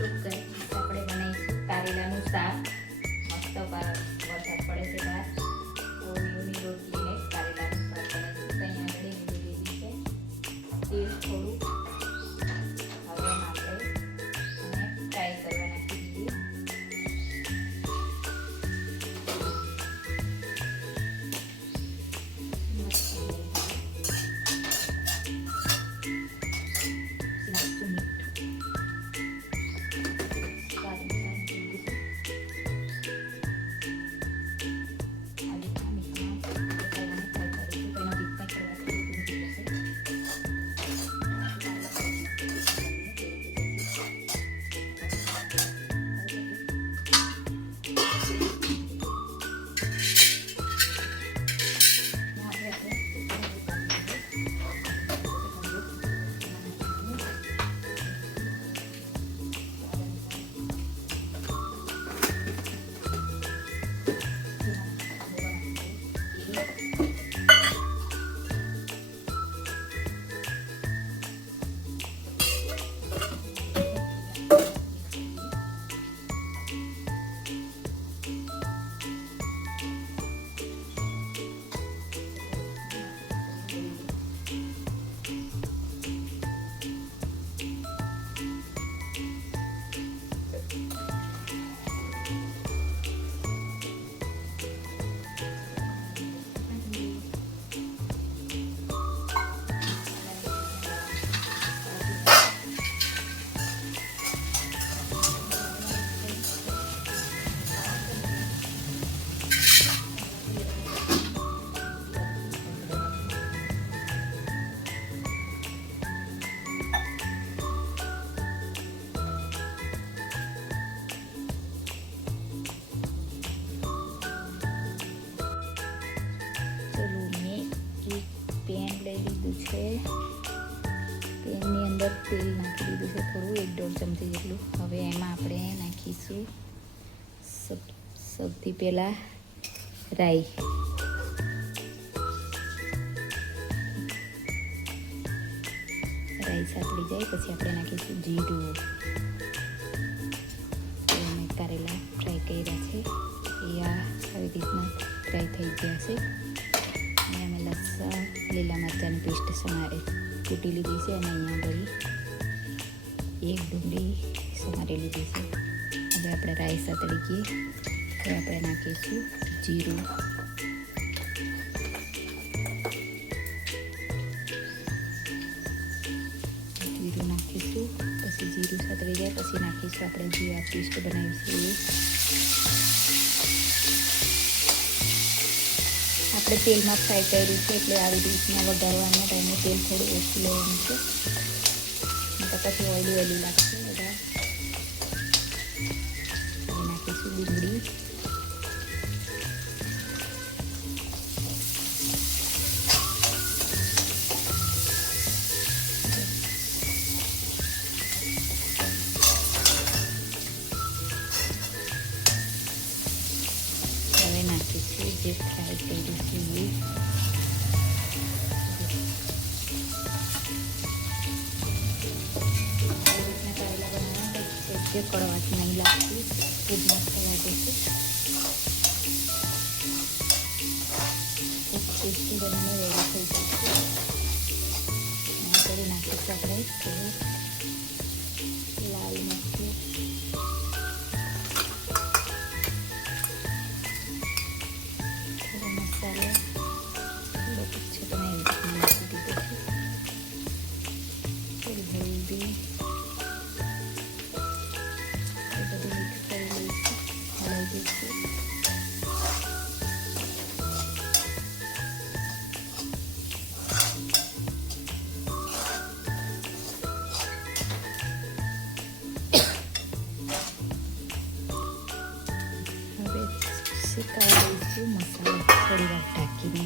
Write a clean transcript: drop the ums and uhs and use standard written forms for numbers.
આપણે બનાવીશું કારેલાનું શાક. મસ્ત વરસાદ પડે છે બહાર. ઓળીઓની રોટલી ને કારેલાનું શાક બનાવીશું. અહીંયા આગળ લીધી છે તેલ થોડું. હવે આપણે અને ફ્રાય કરવા નાખી દીધી. પેન લઈ લીધું છે. પેનની અંદર તેલ નાખી દીધું છે થોડું, 1-1.5 ચમચી જેટલું. હવે એમાં આપણે નાખીશું સૌથી પહેલાં રાઈ. રાઈ સાતળી જાય પછી આપણે નાખીશું જીરું. કારેલા ફ્રાય કર્યા છે એ આવી રીતના ફ્રાય થઈ ગયા છે. અને અમે લસણ લીલા મરચાંની પેસ્ટ કૂટી લીધી છે અને અહીંયા આગળ એક ડુંગળી સમારી લીધી છે. હવે આપણે રાઈ સાતળી ગઈ. હવે આપણે નાખીશું જીરું. જીરું નાખીશું. પછી જીરું સાતળી જાય પછી નાખીશું આપણે જે આ પેસ્ટ બનાવીશું એ. આપણે તેલમાં ફ્રાય કર્યું છે એટલે આવી રીતના વઘારવાના ટાઈમે તેલ થોડું ઓછું લેવાનું છે, તો પછી ઓઇલી લાગશે. બધા નાખીશું ડુંગળી. હવે નાખીશું જે ફ્રાય કર્યું છે એ. જે કડવાશ નહીં લાગતી એ જ મસ્ત લાગે છે. ટેસ્ટી બનીને રેડી થઈ જાય છે. કરી નાખીશું આપણે થોડું લાલ મરચું. થોડો મસાલો થોડો છે તમે નાખી દીધો છે. થોડી હળદી. હવે શેકાઈ દઈશું મસાલો થોડી વાર ઢાંકીને.